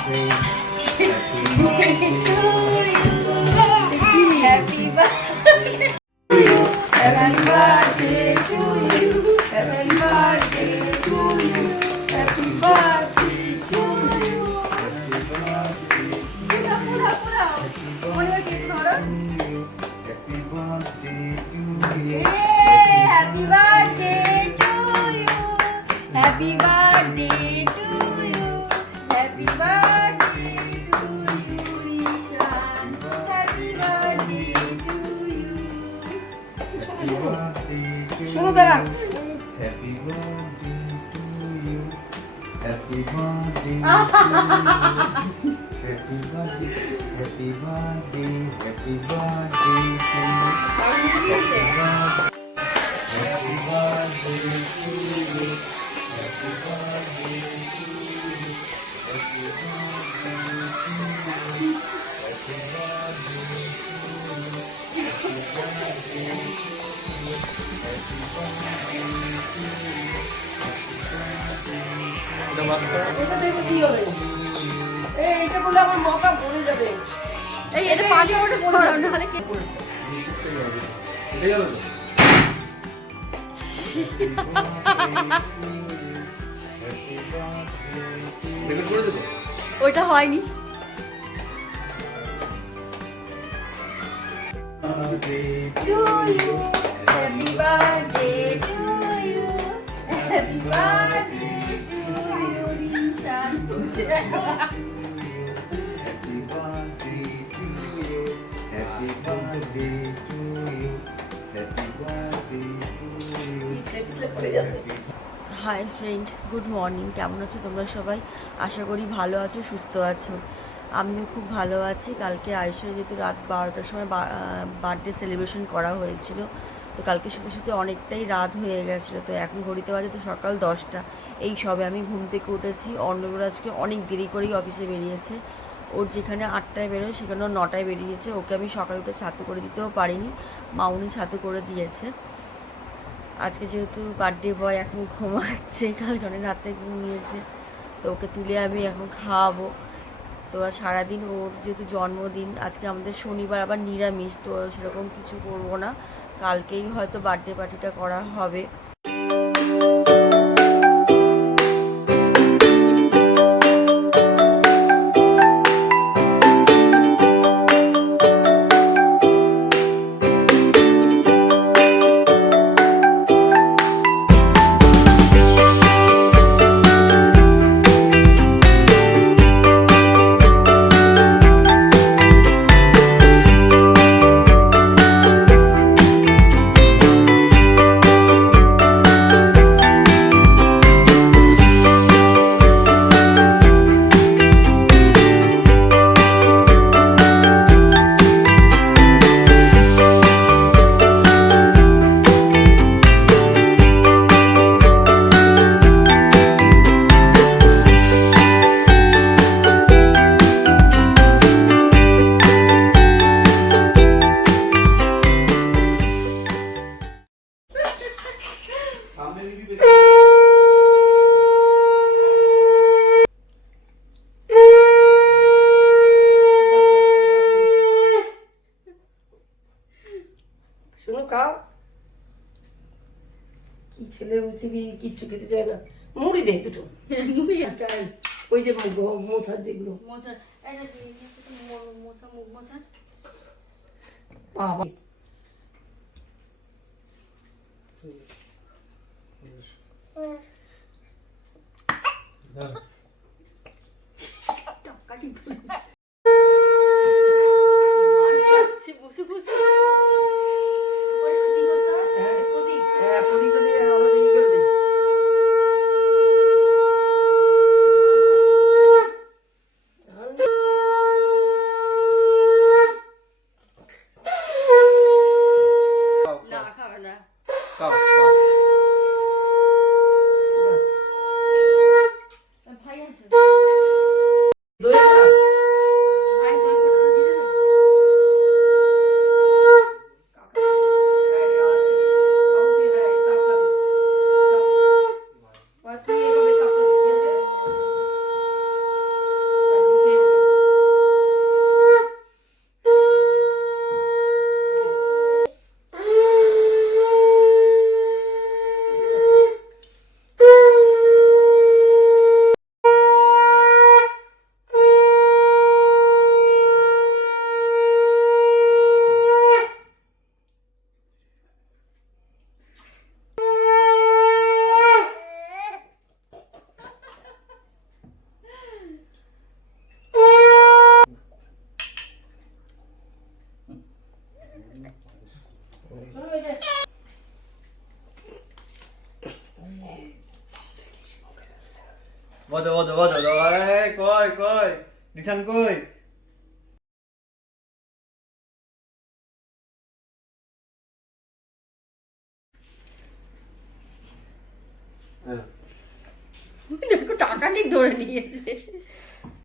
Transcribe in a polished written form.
Happy birthday. Happy birthday to you. Happy birthday to you. Happy birthday to you. পুরাও মনে হয় cake ধরো। Happy birthday to you. Happy birthday to you. Happy birthday to you, Rishan. Happy birthday to you. শোনো দাঁড়া। Happy birthday to you. Happy birthday. Happy birthday. Happy birthday. Happy birthday to you. Happy birthday to you. Happy birthday to you. Happy birthday to you. Happy এটা দেখো কি হবে। এইটা বলে আমার মাথা ভরে যাবে। এই এটা পানি ওটা পড়ানো নাহলে কেক ওইটা হয়নি। To you, happy birthday to you, happy birthday to you, Rishan. Happy birthday to you. Happy birthday to you. Happy birthday to you. Hi friend, good morning. কেমন আছো তোমরা সবাই? আশা করি ভালো আছো, সুস্থ আছো। আমিও খুব ভালো আছি। কালকে আয়ুষের যেহেতু রাত 12টার সময় বার্থডে সেলিব্রেশন করা হয়েছিল, তো কালকে শুতে শুতে অনেকটাই রাত হয়ে গেছিলো। তো এখন ঘড়িতে বাজে তো সকাল 10টা। এই সবে আমি ঘুম থেকে উঠেছি। অর্ণবের আজকে অনেক দেরি করেই অফিসে বেরিয়েছে। ওর যেখানে 8টায় বেরোয় সেখানেও 9টায় বেরিয়েছে। ওকে আমি সকালে উঠে ছাতু করে দিতেও পারিনি, মা উনি ছাতু করে দিয়েছে। আজকে যেহেতু বার্থডে বয় এখন ঘুমাচ্ছে, কালকে অনেক রাতে ঘুমিয়েছে, তো ওকে তুলে আমি এখন খাওয়াবো। তো সারাদিন ওর যেহেতু জন্মদিন, আজকে আমাদের শনিবার আবার নিরামিষ, তো সেরকম কিছু করবো না। কালকেই হয়তো বার্থডে পার্টিটা করা হবে। শোনো খাও। কি ছেলে বুঝি কিচ্ছু খেতে চায় না। মুড়ি দে দুটো। মুড়ি একটাই ওই যে মোছার যেগুলো মোচা, এটা দিয়ে মোচা, মুখ মোচা। বাবা বসে বসে পরীক্ষা দিয়ে আমাদের ই করে দিই। না খাবে না। বাস ভাই আছে দই বাজো এই কই নিশান কই দেখো টাকা ঠিক ধরে নিয়েছে